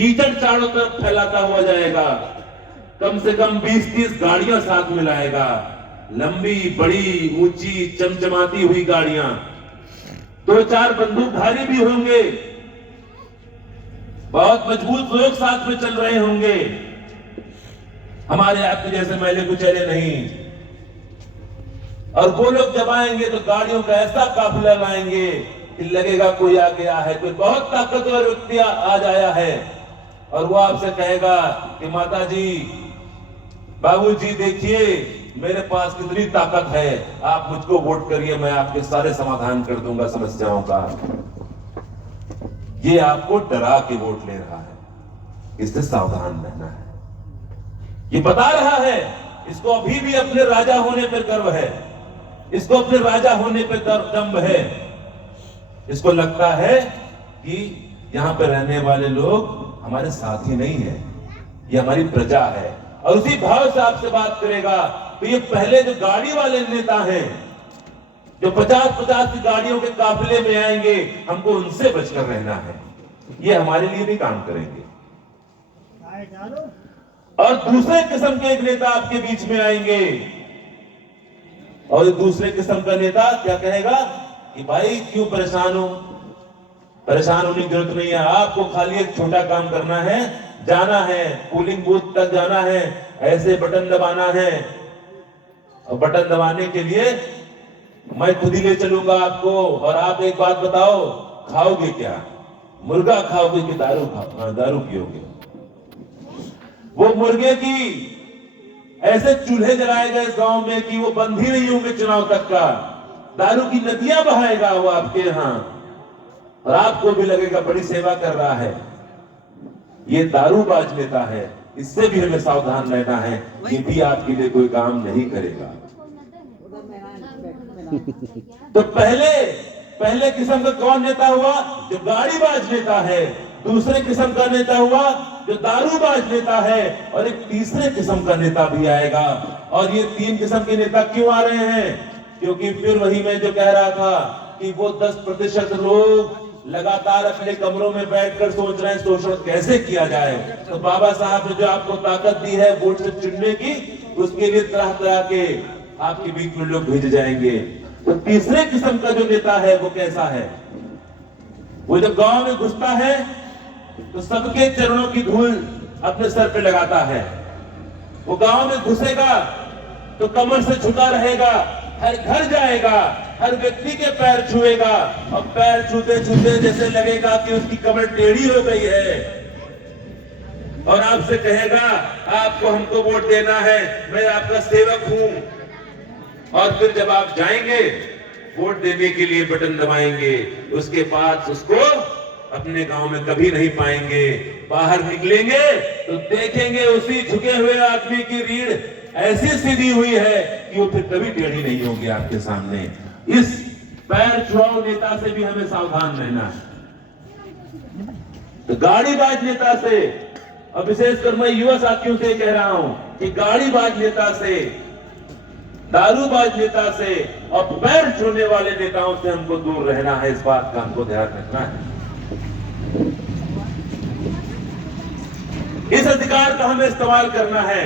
कीचड़ चारों तरफ फैलाता हुआ जाएगा, कम से कम 20-30 गाड़ियां साथ में लाएगा, लंबी बड़ी ऊंची चमचमाती हुई गाड़ियां, 2-4 बंदूकधारी भी होंगे, बहुत मजबूत लोग साथ में चल रहे होंगे, हमारे आपके जैसे मैले कुचैले नहीं। और वो लोग जब आएंगे तो गाड़ियों का ऐसा काफिला लाएंगे कि लगेगा कोई आ गया है, कोई बहुत ताकतवर व्यक्ति आज आया है, और वो आपसे कहेगा कि माता जी, बाबूजी, देखिए मेरे पास कितनी ताकत है, आप मुझको वोट करिए, मैं आपके सारे समाधान कर दूंगा समस्याओं का। ये आपको डरा के वोट ले रहा है, इससे सावधान रहना है। ये बता रहा है इसको अभी भी अपने राजा होने पर गर्व है, इसको अपने राजा होने पर दम्भ है, इसको लगता है कि यहां पर रहने वाले लोग हमारे साथी नहीं है, ये हमारी प्रजा है, और उसी भाव से आपसे बात करेगा। तो ये पहले जो गाड़ी वाले नेता हैं, जो 50-50 की गाड़ियों के काफिले में आएंगे, हमको उनसे बचकर रहना है, ये हमारे लिए भी काम करेंगे। और दूसरे किस्म के एक नेता आपके बीच में आएंगे, और दूसरे किस्म का नेता क्या कहेगा कि भाई क्यों परेशान हो, परेशान होने की जरूरत नहीं है, आपको खाली एक छोटा काम करना है, जाना है पोलिंग बूथ तक, जाना है, ऐसे बटन दबाना है, और बटन दबाने के लिए मैं खुद ही ले चलूंगा आपको, और आप एक बात बताओ, खाओगे क्या, मुर्गा खाओगे कि दारू दारू पियोगे? वो मुर्गे की ऐसे चूल्हे जलाएगा इस गांव में कि वो बंद ही नहीं होंगे चुनाव तक का, दारू की नदियां बहाएगा वो आपके यहां, और आपको भी लगेगा बड़ी सेवा कर रहा है। ये दारूबाज नेता है, इससे भी हमें सावधान रहना है, ये भी आपके लिए कोई काम नहीं करेगा। तो पहले किस्म का कौन नेता हुआ? जो गाड़ीबाज नेता है। दूसरे किस्म का नेता हुआ जो दारूबाज नेता है, और एक तीसरे किस्म का नेता भी आएगा। और ये 3 किस्म के नेता क्यों आ रहे हैं? क्योंकि फिर वही मैं जो कह रहा था कि वो 10% लोग लगातार अपने कमरों में बैठकर सोच रहे हैं शोषण कैसे किया जाए। तो बाबा साहब ने जो आपको ताकत दी है वोट से चुनने की, उसके लिए तरह तरह के आपके बीच में लोग भेजे जाएंगे। तो तीसरे किस्म का जो नेता है वो कैसा है? वो जब गांव में घुसता है तो सबके चरणों की धूल अपने सर पे लगाता है। वो गांव में घुसेगा तो कमर से झुका रहेगा, हर घर जाएगा, हर व्यक्ति के पैर छुएगा, और पैर छूते छूते जैसे लगेगा कि उसकी कमर टेढ़ी हो गई है, और आपसे कहेगा आपको हमको वोट देना है, मैं आपका सेवक हूं। और फिर जब आप जाएंगे वोट देने के लिए, बटन दबाएंगे, उसके बाद उसको अपने गांव में कभी नहीं पाएंगे। बाहर निकलेंगे तो देखेंगे उसी झुके हुए आदमी की रीढ़ ऐसी सीधी हुई है कि वो फिर कभी टेढ़ी नहीं होगी आपके सामने। इस पैर छुआऊ नेता से भी हमें सावधान रहना है। तो गाड़ीबाज नेता से, और विशेषकर मैं युवा साथियों से कह रहा हूं कि गाड़ीबाज नेता से, दारूबाज नेता से और पैर छूने वाले नेताओं से हमको दूर रहना है। इस बात का हमको ध्यान रखना है। इस अधिकार का हमें इस्तेमाल करना है।